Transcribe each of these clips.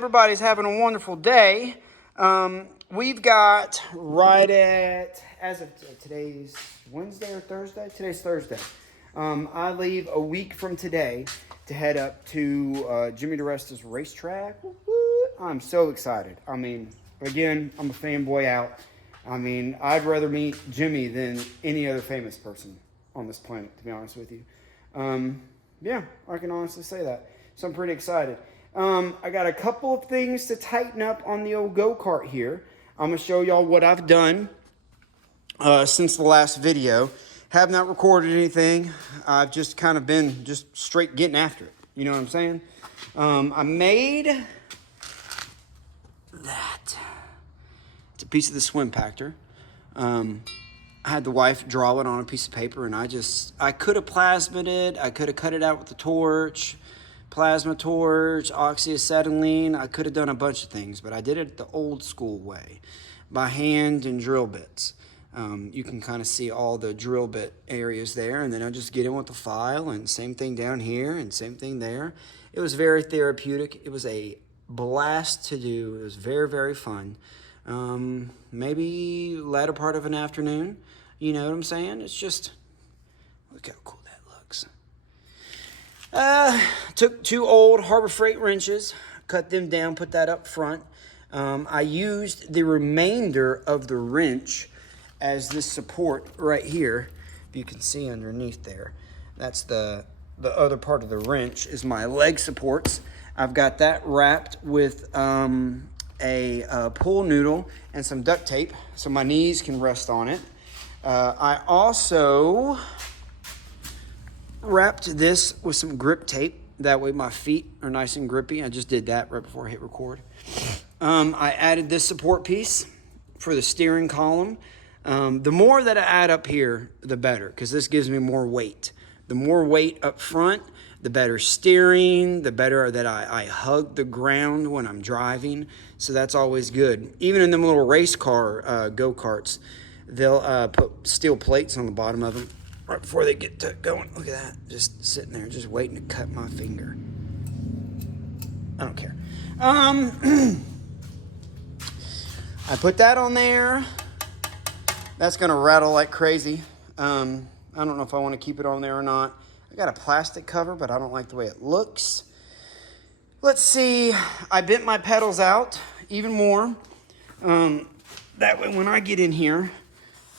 everybody's having a wonderful day. We've got right at, as of today's Wednesday or Thursday? Today's Thursday. I leave a week from today to head up to Jimmy DeResta's racetrack. I'm so excited. I mean, again, I'm a fanboy out. I mean, I'd rather meet Jimmy than any other famous person on this planet, to be honest with you. Yeah, I can honestly say that. So I'm pretty excited. I got a couple of things to tighten up on the old go-kart here. I'm going to show y'all what I've done since the last video. Have not recorded anything. I've just kind of been just straight getting after it. You know what I'm saying? I made that. It's a piece of the Swimactor. I had the wife draw it on a piece of paper, and I could have plasmed it. I could have cut it out with the torch, plasma torch, oxyacetylene. I could have done a bunch of things, but I did it the old school way, by hand and drill bits. You can kind of see all the drill bit areas there, and then I just get in with the file, and same thing down here, and same thing there. It was very therapeutic. It was a blast to do. It was very, very fun. Maybe latter part of an afternoon. You know what I'm saying? It's just, look how cool that looks. Took two old Harbor Freight wrenches, cut them down, put that up front. I used the remainder of the wrench as this support right here. If you can see underneath there, that's the other part of the wrench is my leg supports. I've got that wrapped with a pool noodle and some duct tape so my knees can rest on it. I also wrapped this with some grip tape. That way my feet are nice and grippy. I just did that right before I hit record. I added this support piece for the steering column. The more that I add up here, the better, because this gives me more weight. The more weight up front, the better steering, the better that I hug the ground when I'm driving. So that's always good. Even in them little race car go-karts, they'll put steel plates on the bottom of them right before they get to going. Look at that. Just sitting there, just waiting to cut my finger. I don't care. I put that on there. That's going to rattle like crazy. I don't know if I want to keep it on there or not. I got a plastic cover, but I don't like the way it looks. Let's see. I bent my pedals out even more. That way when I get in here,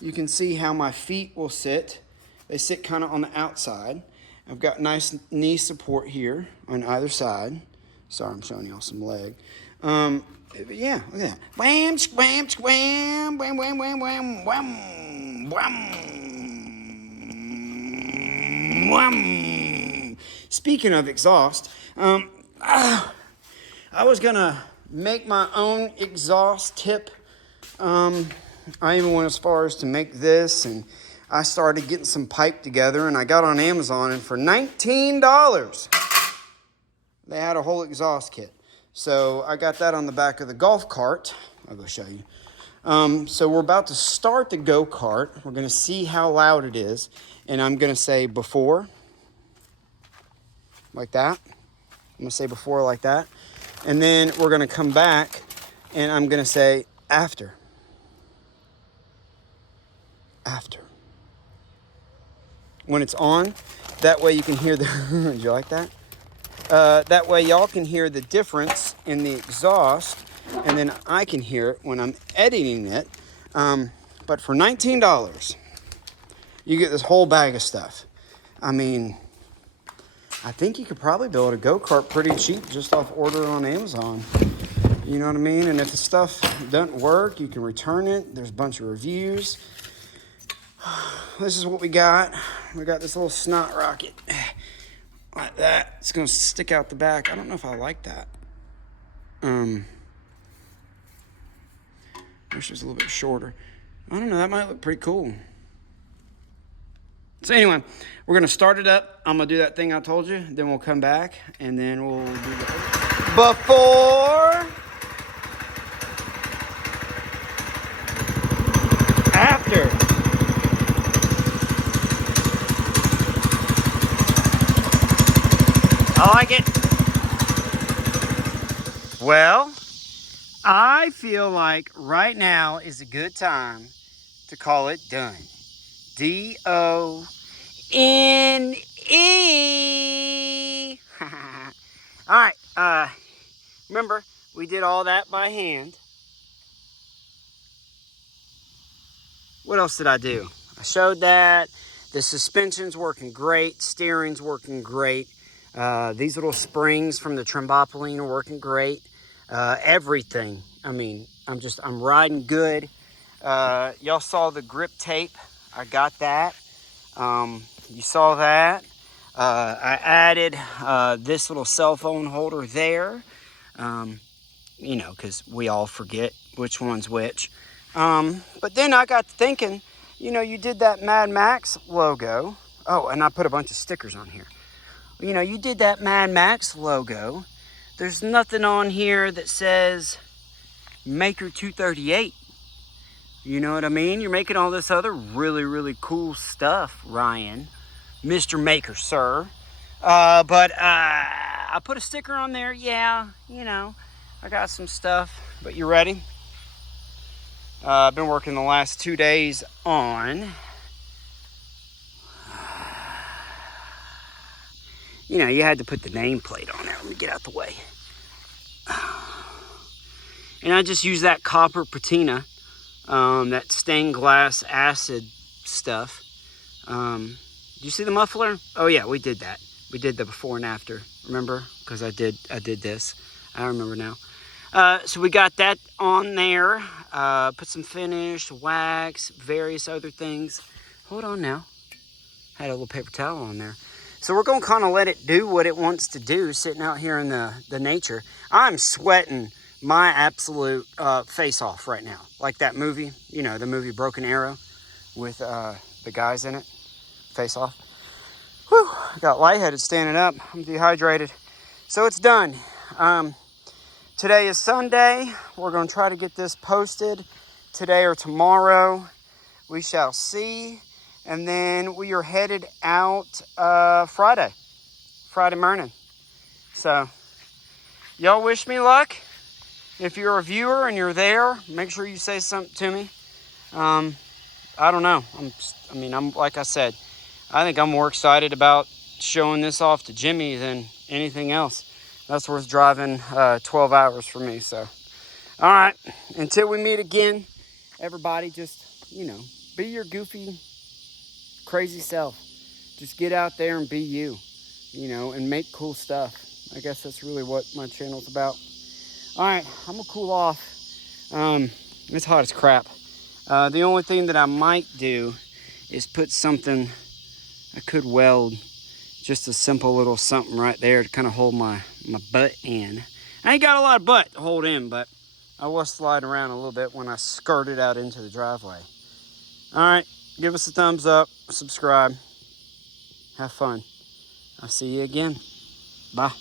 you can see how my feet will sit. They sit kind of on the outside. I've got nice knee support here on either side. Sorry, I'm showing y'all some leg. But yeah, look at that. Wham, squam, squam, wham, wham, wham, wham, wham, wham, wham. Speaking of exhaust, I was gonna make my own exhaust tip. I even went as far as to make this, and I started getting some pipe together, and I got on Amazon, and for $19, they had a whole exhaust kit. So I got that on the back of the golf cart. I'll go show you. So we're about to start the go-kart. We're going to see how loud it is. And I'm going to say before, like that. I'm going to say before like that. And then we're going to come back, and I'm going to say after. After. When it's on, that way you can hear the... Did you like that? That way y'all can hear the difference in the exhaust, and then I can hear it when I'm editing it. But for $19, you get this whole bag of stuff. I mean, I think you could probably build a go-kart pretty cheap just off order on Amazon. You know what I mean? And if the stuff doesn't work, you can return it. There's a bunch of reviews. This is what we got. We got this little snot rocket. Like that. It's going to stick out the back. I don't know if I like that. Wish it was a little bit shorter. I don't know. That might look pretty cool. So anyway, we're going to start it up. I'm going to do that thing I told you. Then we'll come back, and then we'll do the... Before... After... I like it. Well, I feel like right now is a good time to call it done. D-O-N-E. All right. Remember, we did all that by hand. What else did I do? I showed that. The suspension's working great. Steering's working great. These little springs from the trimbopoline are working great. Everything. I mean, I'm riding good. Y'all saw the grip tape. I got that. You saw that. I added this little cell phone holder there. You know, because we all forget which one's which. But then I got thinking, you know, you did that Mad Max logo. Oh, and I put a bunch of stickers on here. You know, you did that Mad Max logo. There's nothing on here that says Maker 238. You know what I mean? You're making all this other really, really cool stuff, Ryan. Mr. Maker, sir. But I put a sticker on there. Yeah, you know, I got some stuff. But you ready? I've been working the last 2 days on, you know, you had to put the nameplate on there. Let me get out the way. And I just use that copper patina, that stained glass acid stuff. Do you see the muffler? Oh yeah, we did that. We did the before and after. Remember? Because I did this. I remember now. So we got that on there. Put some finish, wax, various other things. Hold on now. Had a little paper towel on there. So we're going to kind of let it do what it wants to do, sitting out here in the nature. I'm sweating my absolute face off right now. Like that movie, you know, the movie Broken Arrow with the guys in it. Face off. Whew, I got lightheaded standing up. I'm dehydrated. So it's done. Today is Sunday. We're going to try to get this posted today or tomorrow. We shall see. And then we are headed out Friday morning. So y'all wish me luck. If you're a viewer and you're there, make sure you say something to me. I don't know. I'm like I said, I think I'm more excited about showing this off to Jimmy than anything else. That's worth driving 12 hours for me. So, all right. Until we meet again, everybody just, you know, be your goofy, crazy self. Just get out there and be you, you know, and make cool stuff. I guess that's really what my channel's about. All right. I'm going to cool off. It's hot as crap. The only thing that I might do is put something, I could weld just a simple little something right there to kind of hold my butt in. I ain't got a lot of butt to hold in, but I was sliding around a little bit when I skirted out into the driveway. All right, give us a thumbs up, subscribe, have fun. I'll see you again. Bye.